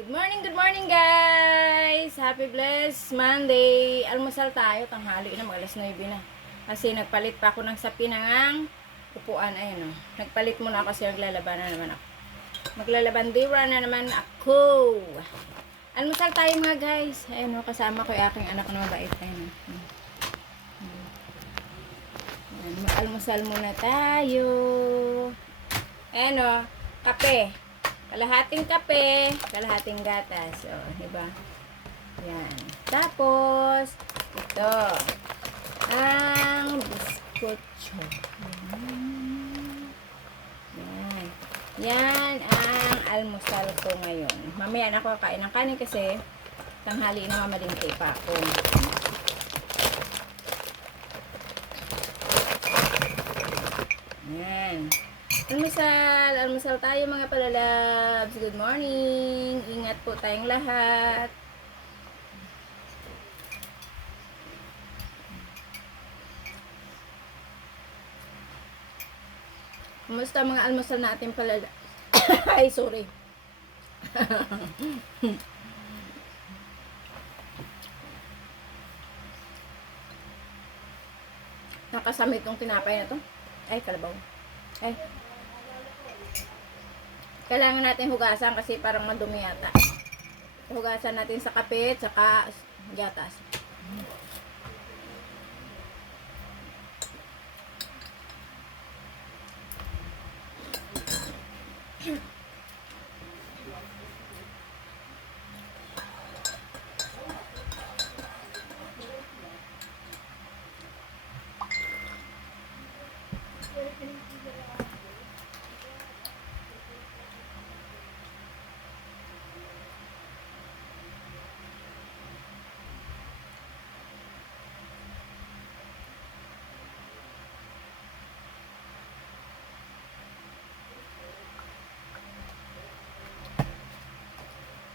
Good morning guys! Happy blessed Monday! Almusal tayo, tanghali na, mga alas 9 na. Kasi nagpalit pa ako ng sapinangang upuan. Ayun o. Nagpalit muna kasi naglalaban na naman ako. Maglalabandira na naman ako. Almusal tayo mga guys. Ayun o, kasama ko yung aking anak na mabait. Ayun o. Almusal muna tayo. Ayun o, kape. Kalahating kape, kalahating gatas. O, diba? Yan. Tapos, ito. Ang biskotso. Yan. Yan ang almusal ko ngayon. Mamaya na ako kakain ng kanin kasi tanghali na mamalingki pa ako. Yan. Almusal tayo mga palalabs. Good morning. Ingat po tayong lahat. Kumusta mga almusal natin palalabs? Ay, sorry. Nakasamit tong tinapay na to. Ay, kalabaw. Ay. Kailangan natin hugasan kasi parang madumi yata. Hugasan natin sa kape at saka gatas.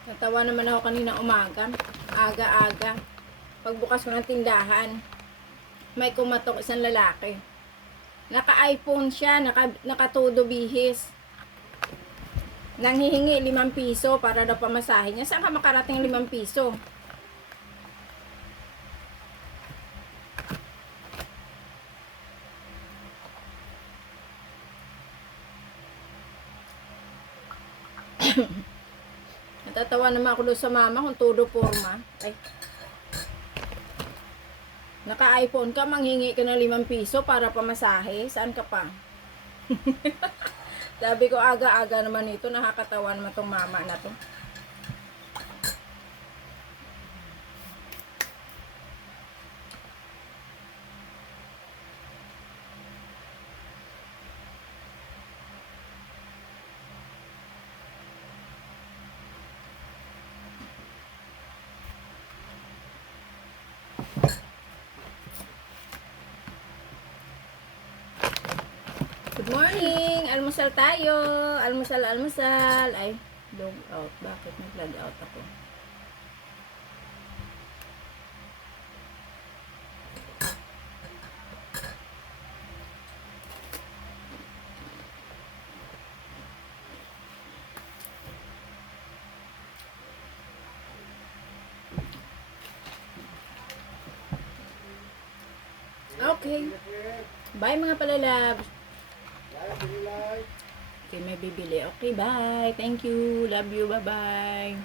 Natawa naman ako kanina umaga. Aga-aga. Pagbukas ko ng tindahan, may kumatok isang lalaki. Naka-iPhone siya, nakatudo bihis. Nanghihingi 5 piso para daw pamasahe niya. Saan ka makarating 5 piso? Natatawa naman ako doon sa mama kung todo forma. Ay. Naka-iPhone ka, manghingi ka ng 5 piso para pamasahe. Saan ka pa? Sabi ko, aga-aga naman ito. Nakakatawa naman tong mama na to. Good morning! Almusal tayo! Almusal! Ay, log out. Bakit nag-log out ako? Okay. Bye mga palalabs! Okay, may bibili. Okay, bye. Thank you. Love you. Bye-bye.